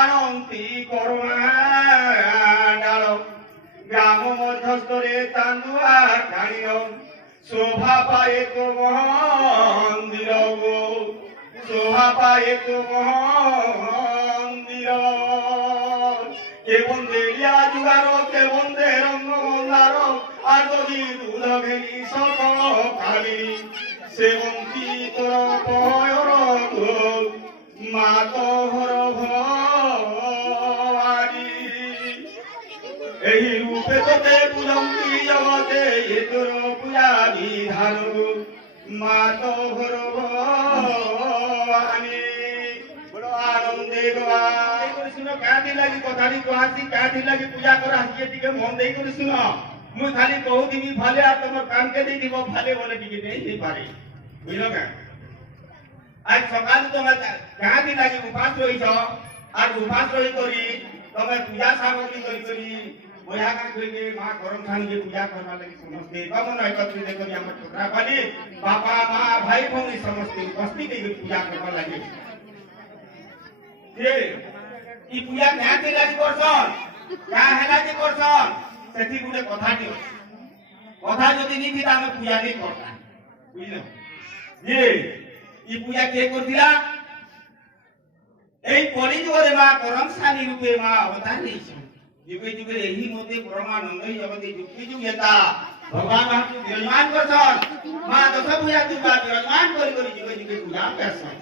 আনন্তি করমা ডাল গ্রাম মধ্যস্থরে तानुआ ठाणियो शोभा पाए तो मंदिर गो शोभा पाए तो मंदिर के बंदे लिया जुगारो के बंदे रंग मंदारो আর যদি দুধ ঘেনি সক খালি সেবন্তী তোর পয়র গোল মা তোহর ভবানী এই রূপে তোতে পূজন্তি জগতে এ তোর পূজা বিধান মা তোহর ভবানী বড় আনন্দে গাই করে শুনো কাঁদি লাগি কথাটি কহাসি কাঁদি লাগি পূজা করা হাসিয়ে টিকে মন দেই করে শুনো मुझे खाली कहूदिनी भाले आ तुम कान के दी দিব ভালে বলে টিকে নেই দি পারে বুঝলো না আজ সকাল তুমি গাঁ দি লাগি উপাস রইছ আর উপাস রই করি তুমি পূজা সামগ্রী করি বয়া কান কইকে মা গরম ঠানি পূজা করবা লাগি সমস্তে কমন একত্রিত করি আমার ছোটরা বালি বাবা মা ভাই ভৌণী সমস্তে উপস্থিত হই পূজা করবা লাগি যে ই পূজা গাঁ দি লাগি করছন গাঁ হেলা দি করছন সেটি গুটে কথাটি আছে কথা যদি নিবি তা আমি পূজা নেই করতাম বুঝলো যে ই পূজা কে করছিলা এই কলিযুগে মা করমসানি রূপে মা অবতার নিয়েছেন যুগে যুগে এই মধ্যে পরমানন্দই জগতে যুগে যুগে তা ভগবান মহাপ্রভু বিরাজমান করছেন মা দশ পূজা দুর্গা বিরাজমান করি করি যুগে যুগে পূজা করছেন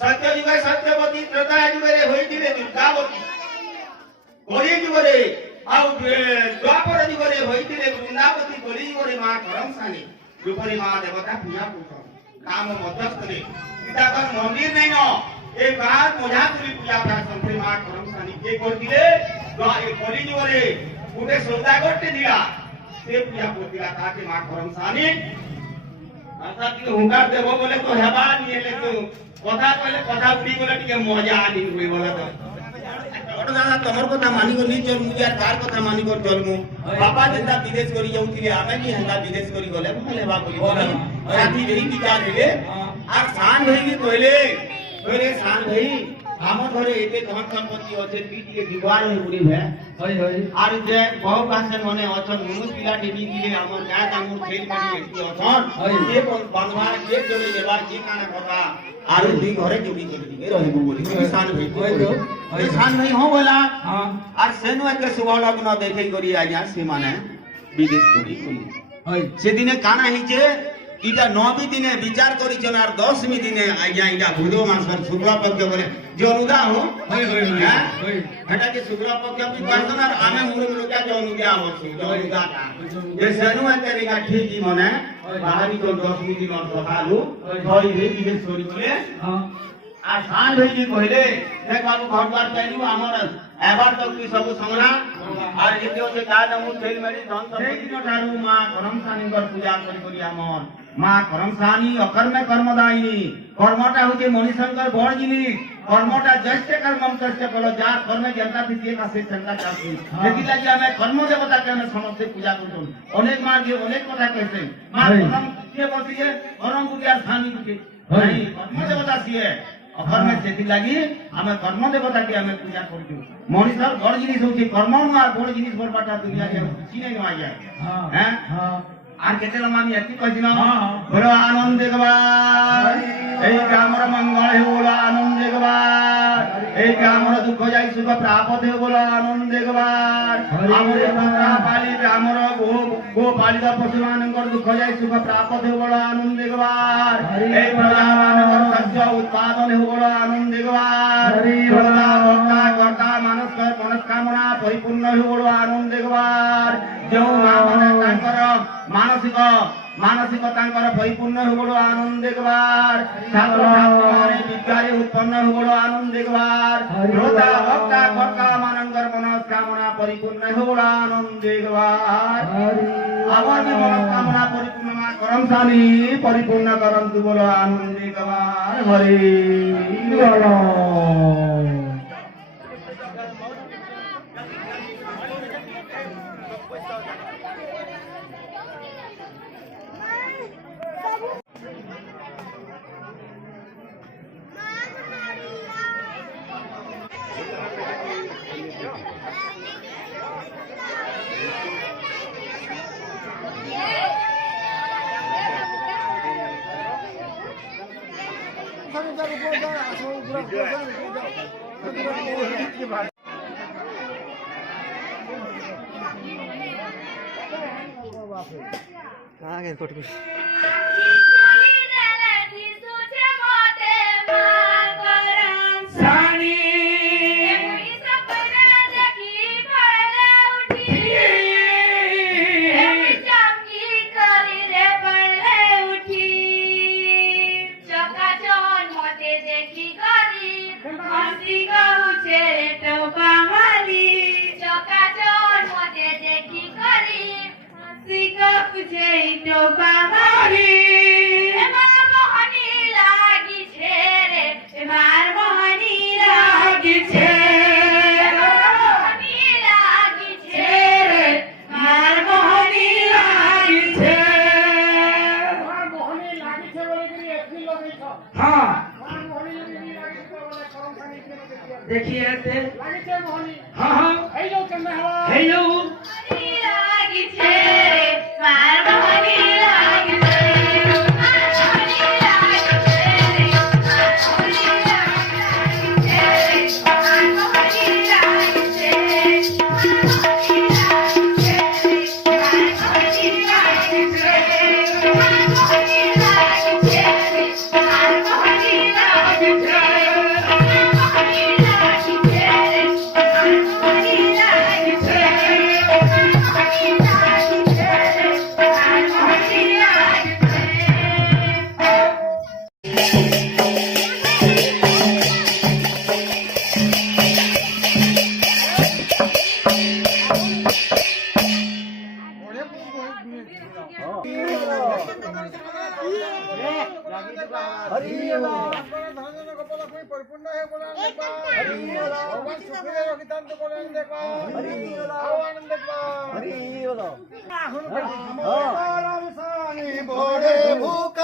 সত্য যুগে সত্যবতী ত্রেতা যুগে হয়েছিল দুর্গাবতী কলি যুগে ଆଉ ଦ୍ୱାପର ଯୁଗରେ ହୋଇଥିଲେ ବୃନ୍ଦାବତୀ କଲି ଯୁଗରେ ମା କରମସାନି ରୂପରେ ମା ଦେବତା ପୂଜା କରୁଛନ୍ କାମ ମଧ୍ୟସ୍ଥରେ ତାଙ୍କର ମନ୍ଦିର ନାଇନ ଏ ଗାଁ ମଝା କରି ପୂଜା ପାଉଛନ୍ ସେ ମା କରମସାନି କେ କରିଥିଲେ ଏ କଲି ଯୁଗରେ ଗୋଟେ ସୌଦାଗରଟେ ଥିଲା ସେ ପୂଜା କରୁଥିଲା ତାକେ ମା କରମସାନି ଅର୍ଥାৎ ଟିକେ ହୁଙ୍କାର ଦେବ ବୋଲେ ତ ହେବା ନି ହେଲେ ତ କଥା କହିଲେ କଥା ଉଡ଼ି ଗଲେ ଟିକେ ମଜା ଆନି ହୁଏ ବୋଲେ ତ दादा तमर कथा मानी को नहीं चल मुझे यार कार कथा मानी को चल मु पापा जेता विदेश करी जाउथिले आमे भी हंगा विदेश करी गले भले बा बोली साथी रही विचार हेले आर शान भई की कहले शान भई हमर घरे एते धन संपत्ति अछि बीटिए दिवार होई पुरी भे होय आर जे बहु पासे मने अछन मुनुस पिलाटी नी दिले हमर गाय तामुर खेल माटी एती अछन ये बनवार के चले जेबार के काना करबा आर दी घरे जोड़ी कर दिए रहबो बोली शान भई कोइ शान भई हो बोला हां आर सेनु के शुभ लग्न देखै करी आज्ञा से माने विदेश करी बोली होय से दिने काना हिचे इटा 9 दिने विचार करी जन आर 10 दिने आज्ञा इटा भूदो मासर शुक्ल पक्ष बोले जनुदा हो होय हेटा के शुक्ल पक्ष भी पासन आर आमे मुरुम लोका जनुदा होछि जनुदा ये सेनु के रिगा ठीक मने बाहरी तो 10 दिन और सकालु होय विदेश करी बोले हां आ शान भई जी कहले देख बाबू घर द्वार चाइलु हमर एबार तक की सब संग्रा आर एते से का नमु तेल मेरी धन संपत्ति ठारू मां करमसानी कर पूजा करी करी हमर मां करमसानी अकर्मे कर्मदायिनी कर्मटा होजे मणिशंकर बड़ जिनिस कर्मटा जैसे कर्मम तस्य कलो जा कर्मे जनता थी का से संगा चासी लेकिन लागि हमें कर्म देवता के हमें समस्त पूजा करतों अनेक मां जे अनेक कथा कहते मां कर्म के बोलती है कर्म पूजा स्थानी के नहीं कर्म देवता सिए अफर में सेति लागि हमें कर्म देवता के हमें पूजा करजु मणिसर बड़ जिनिस होची कर्म आ बड़ जिनिस बरबाटा दुनिया के किछि नै आ जाय हैं हां आर केते मामी एति कहिन बड़ आनंद देखबार এই গ্রামের মঙ্গল হে বলা আনন্দ দেখবার এই গ্রামের দুঃখ যাই সুখ প্রাপ্ত হে বলা আনন্দ দেখবার আমার গঙ্গা পালি গ্রামের গো পালিত পশু মানকর দুঃখ যাই সুখ প্রাপ্ত হে বলা আনন্দ দেখবার এই প্রজা মানকর শস্য উৎপাদন হে বলা আনন্দ দেখবার প্রজা ভক্তা কর্তা মানসকর মনস্কামনা পরিপূর্ণ হে বলা আনন্দ দেখবার যে মানে তাঙ্কর मानसिक तांकर परिपूर्ण होबो आनंद देखबार छात्र छात्री विद्यारे उत्पन्न होबो आनंद देखबार श्रोता भक्ता कर्ता मानंकर मनस्कामना परिपूर्ण होबो आनंद देखबार आवर भी मनस्कामना परिपूर्ण मा करमसानी परिपूर्ण करंतु बोलो आनंद देखबार हरि बोलो আগে কত কিছু देखिए हाँ हाँ हेलो বড়ে ভুক